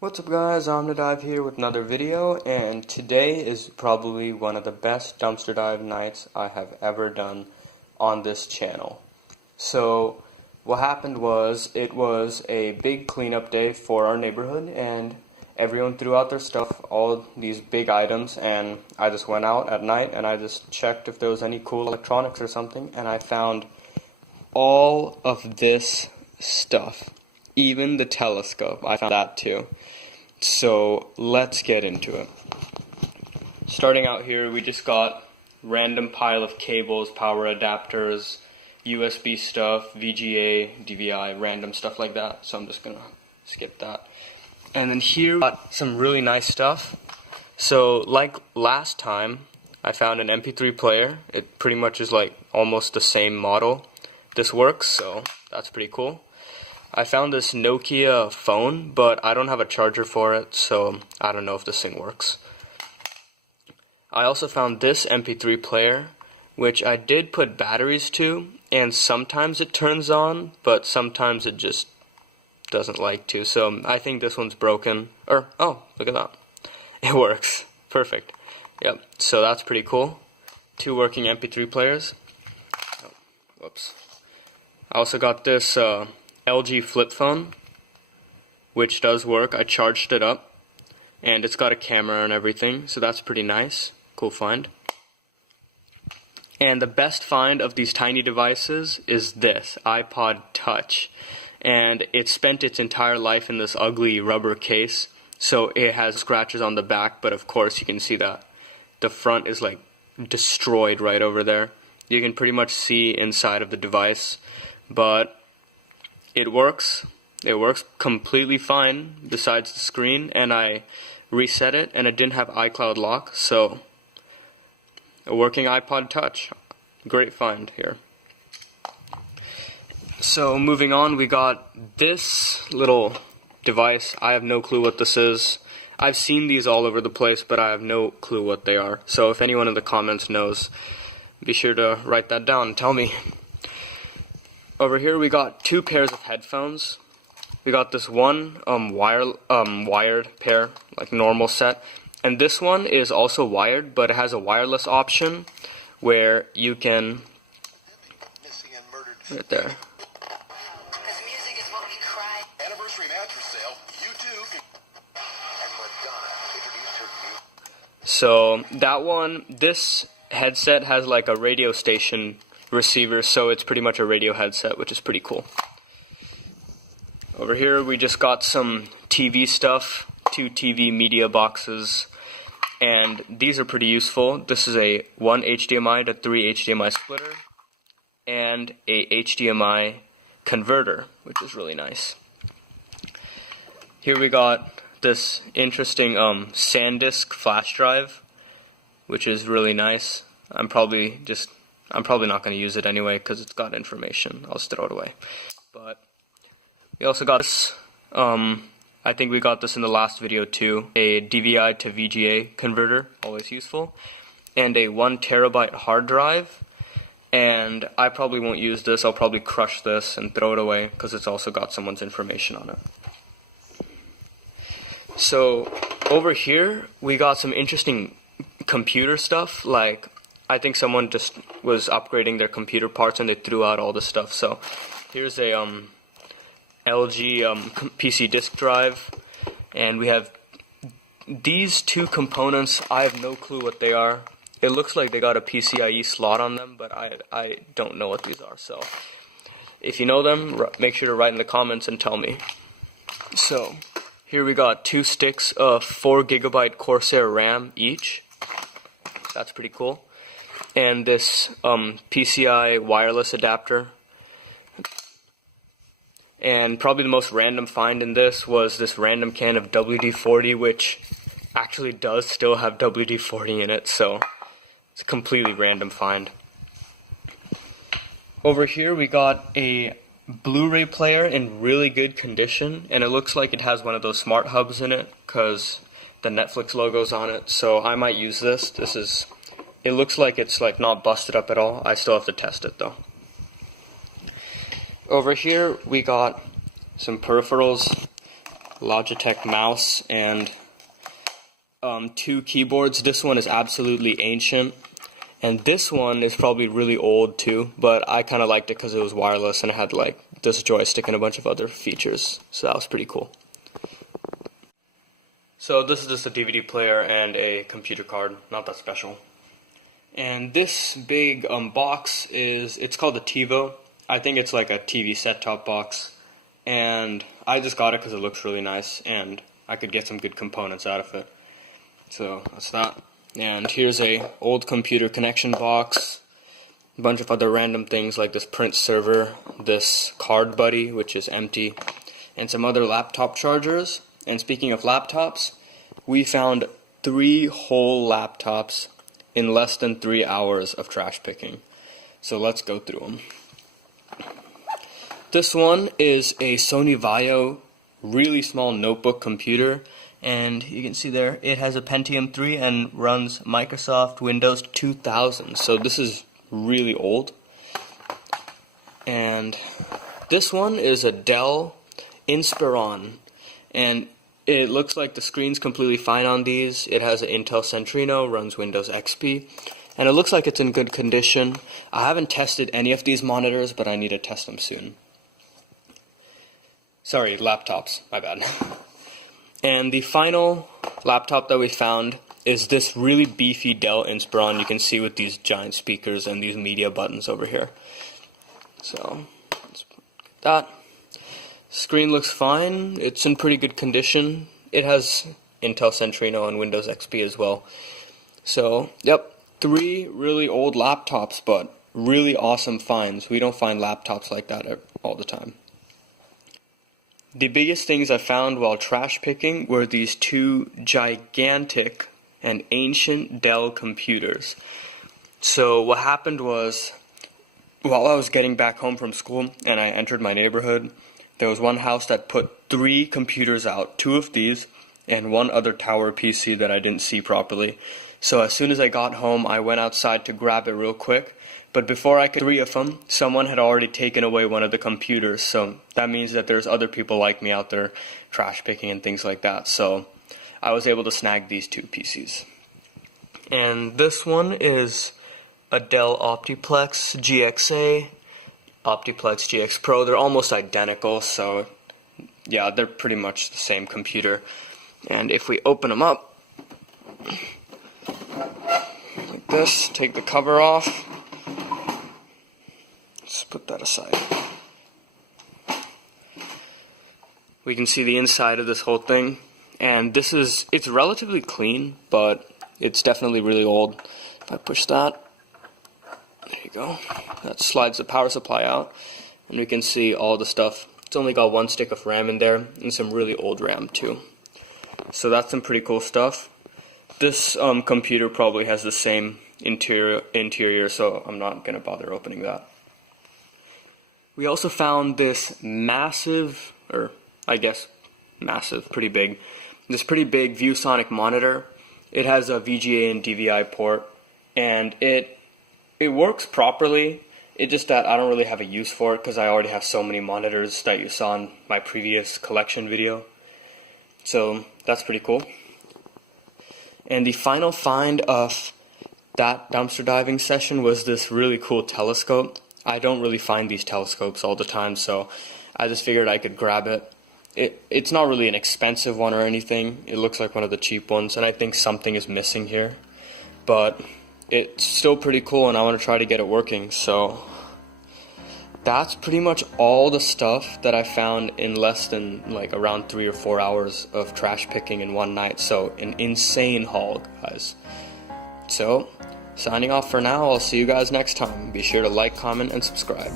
What's up guys, OmniDive here with another video, and today is probably one of the best dumpster dive nights I have ever done on this channel. So what happened was, it was a big cleanup day for our neighborhood and everyone threw out their stuff, all these big items, and I just went out at night and I just checked if there was any cool electronics or something, and I found all of this stuff. Even the telescope, I found that too. So let's get into it. Starting out here, we just got random pile of cables, power adapters, USB stuff, VGA, DVI, random stuff like that. So I'm just gonna skip that. And then here we got some really nice stuff. So like last time, I found an MP3 player. It pretty much is like almost the same model. This works, so that's pretty cool. I found this Nokia phone, but I don't have a charger for it, so I don't know if this thing works. I also found this MP3 player, which I did put batteries to, and sometimes it turns on, but sometimes it just doesn't like to, so I think this one's broken. Oh, look at that. It works. Perfect. Yep, so that's pretty cool. 2 working MP3 players. Oh, whoops. I also got this LG flip phone, which does work. I charged it up, and it's got a camera and everything, so that's pretty nice. Cool find. And the best find of these tiny devices is this iPod Touch, and it spent its entire life in this ugly rubber case, so it has scratches on the back, but of course you can see that the front is like destroyed right over there. You can pretty much see inside of the device, but it works. It works completely fine besides the screen, and I reset it and it didn't have iCloud lock, so a working iPod Touch. Great find here. So moving on, we got this little device. I have no clue what this is. I've seen these all over the place, but I have no clue what they are. So if anyone in the comments knows, be sure to write that down and tell me. Over here we got 2 pairs of headphones. We got this one wired pair, like normal set, and this one is also wired, but it has a wireless option where you can, right there. So that one, this headset has like a radio station receiver, so it's pretty much a radio headset, which is pretty cool. Over here we just got some TV stuff, 2 TV media boxes, and these are pretty useful. This is a 1 HDMI to 3 HDMI splitter and a HDMI converter, which is really nice. Here we got this interesting SanDisk flash drive, which is really nice. I'm probably not going to use it anyway because it's got information. I'll just throw it away. But we also got this, I think we got this in the last video too, a DVI to VGA converter, always useful, and a 1 terabyte hard drive. And I probably won't use this. I'll probably crush this and throw it away because it's also got someone's information on it. So over here we got some interesting computer stuff. Like, I think someone just was upgrading their computer parts and they threw out all the stuff. So here's a LG PC disk drive, and we have these 2 components. I have no clue what they are. It looks like they got a PCIe slot on them, but I don't know what these are. So if you know them, make sure to write in the comments and tell me. So here we got 2 sticks of 4 GB Corsair RAM each. That's pretty cool. And this PCI wireless adapter. And probably the most random find in this was this random can of WD-40, which actually does still have WD-40 in it, so it's a completely random find. Over here we got a Blu-ray player in really good condition, and it looks like it has one of those smart hubs in it because the Netflix logo's on it, so I might use this. It looks like it's like not busted up at all. I still have to test it though. Over here we got some peripherals. Logitech mouse and 2 keyboards. This one is absolutely ancient, and this one is probably really old too, but I kind of liked it because it was wireless and it had like this joystick and a bunch of other features, so that was pretty cool. So this is just a DVD player and a computer card, not that special. And this big box it's called the TiVo. I think it's like a TV set-top box, and I just got it because it looks really nice and I could get some good components out of it. So that's that. And here's a old computer connection box, a bunch of other random things like this print server, this card buddy which is empty, and some other laptop chargers. And speaking of laptops, we found 3 whole laptops in less than 3 hours of trash picking. So let's go through them. This one is a Sony Vaio really small notebook computer, and you can see there it has a Pentium 3 and runs Microsoft Windows 2000, so this is really old. And this one is a Dell Inspiron, and it looks like the screen's completely fine on these. It has an Intel Centrino, runs Windows XP, and it looks like it's in good condition. I haven't tested any of these monitors, but I need to test them soon. Sorry, laptops, my bad. And the final laptop that we found is this really beefy Dell Inspiron. You can see with these giant speakers and these media buttons over here. So, let's put that. Screen looks fine. It's in pretty good condition. It has Intel Centrino and Windows XP as well. So, yep, 3 really old laptops, but really awesome finds. We don't find laptops like that all the time. The biggest things I found while trash picking were these 2 gigantic and ancient Dell computers. So what happened was, while I was getting back home from school and I entered my neighborhood, there was one house that put 3 computers out, 2 of these and 1 other tower PC that I didn't see properly. So as soon as I got home, I went outside to grab it real quick. But before I could 3 of them, someone had already taken away one of the computers, so that means that there's other people like me out there trash picking and things like that. So I was able to snag these 2 PCs. And this one is a Dell Optiplex GXA, Optiplex GX Pro. They're almost identical, so yeah, they're pretty much the same computer. And if we open them up like this, take the cover off. Let's put that aside. We can see the inside of this whole thing, and it's relatively clean, but it's definitely really old. If I push that, there you go. That slides the power supply out, and we can see all the stuff. It's only got 1 stick of RAM in there, and some really old RAM too. So that's some pretty cool stuff. This computer probably has the same interior, so I'm not gonna bother opening that. We also found this massive, or I guess massive, pretty big, this pretty big ViewSonic monitor. It has a VGA and DVI port, and it works properly. It's just that I don't really have a use for it because I already have so many monitors that you saw in my previous collection video. So that's pretty cool. And the final find of that dumpster diving session was this really cool telescope. I don't really find these telescopes all the time, so I just figured I could grab it. It's not really an expensive one or anything. It looks like one of the cheap ones, and I think something is missing here. But it's still pretty cool, and I want to try to get it working. So that's pretty much all the stuff that I found in less than like around 3 or 4 hours of trash picking in one night. So an insane haul, guys. So signing off for now. I'll see you guys next time. Be sure to like, comment, and subscribe.